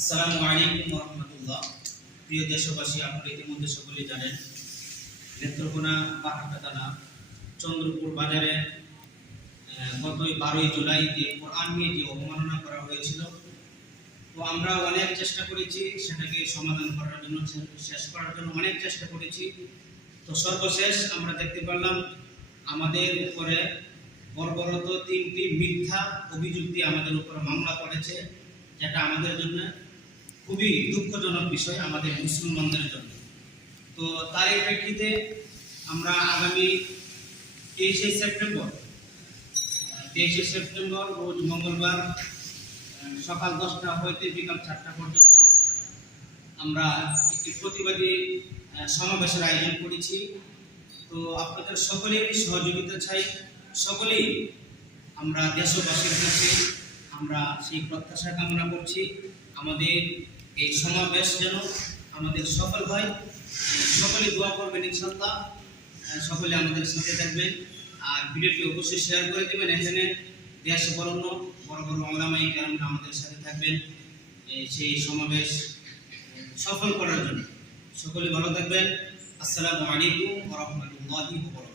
আসসালামু আলাইকুম ওয়া রাহমাতুল্লাহ। প্রিয় দেশবাসী, আপনারা ইতিমধ্যে সকলেই জানেন নেত্রকোনা পাহাড় থানা চন্দ্রপুর বাজারে গত 12ই জুলাই যে কোরআন নিয়ে যে অবমাননা করা হয়েছিল, তো আমরা অনেক চেষ্টা করেছি সেটাকে সমাধান করার জন্য, শেষ করার জন্য অনেক চেষ্টা করেছি। তো সর্বশেষ আমরা দেখতে পারলাম আমাদের উপরে বর্বরত 3টি মিথ্যা অভিযোগ দিয়ে আমাদের উপরে মামলা করেছে, যেটা আমাদের জন্য খুবই দুঃখজনক বিষয় আমাদের মুসলমানদের জন্য। তো তার প্রেক্ষিতে আমরা আগামী 23শে সেপ্টেম্বর রোজ মঙ্গলবার সকাল 10টা হইতে বিকাল 4টা পর্যন্ত আমরা একটি প্রতিবাদী সমাবেশের আয়োজন করেছি। তো আপনাদের সকলেই সহযোগিতা চাই, সকলেই আমরা দেশবাসীর কাছে আমরা সেই প্রত্যাশা কামনা করছি আমাদের এই সমাবেশ যেন আমাদের সফল হয়। সকলে দোয়া করবেন ইনশাআল্লাহ, সকলে আমাদের সাথে থাকবেন আর ভিডিওটি অবশ্যই শেয়ার করে দেবেন। এখানে দেশ বরণ্য বড় বড় ওলামায়ে কেরামরা আমাদের সাথে থাকবেন সেই সমাবেশ সফল করার জন্য। সকলে ভালো থাকবেন। আসসালামু আলাইকুম ওয়া রাহমাতুল্লাহি ওয়া বারাকাতুহু।